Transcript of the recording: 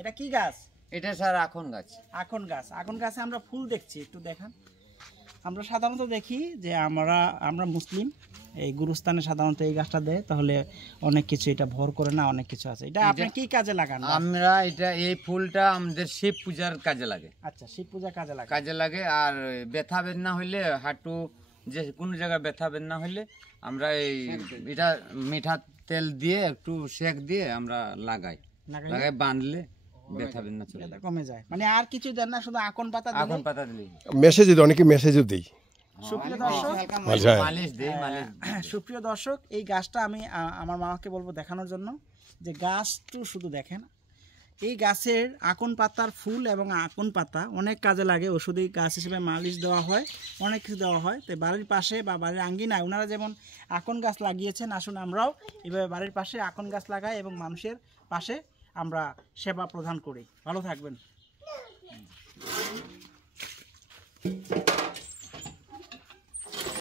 এটা কি গাছ? এটা স্যার আখন গাছ। আখন গাছ। আখন গাছে আমরা ফুল দেখছি, একটু দেখান। আমরা সাধারণত দেখি যে আমরা মুসলিম, এই গুরুস্থানে সাধারণত এই গাছটা দেয়, তাহলে অনেক কিছু এটা ভর করে না, অনেক কিছু আছে। এটা আপনি কি কাজে লাগান? আমরা এই ফুলটা আমাদের শিব পূজার কাজে লাগে। আচ্ছা, শিব পূজার কাজে লাগে। আর ব্যথা বেদনা হইলে, হাঁটু যে কোনো জায়গায় ব্যথা বেদনা হইলে আমরা এটা মিঠা তেল দিয়ে একটু সেক দিয়ে আমরা লাগাই বাঁধলে ব্যথা বেদনা চলে যায়, কমে যায়। মানে আর কিছু দেন না, শুধু আকন পাতা দিলে। মেসেজ অনেকে মেসেজও দেই। সুপ্রিয় দর্শক, এই গাছটা আমি আমার মামাকে বলবো দেখানোর জন্য, যে গাছটা শুধু দেখেন। এই গাছের আকন পাতার ফুল এবং আকন পাতা অনেক কাজে লাগে, ওষুধি গাছ হিসেবে মালিশ দেওয়া হয়, অনেক কিছু দেওয়া হয়। তো বাড়ির পাশে বা বাড়ির আঙ্গিনায় ওনারা যেমন আকন গাছ লাগিয়েছেন, আসুন আমরাও এভাবে বাড়ির পাশে আকন গাছ লাগাই এবং মানুষের পাশে আমরা সেবা প্রদান করি। ভালো থাকবেন।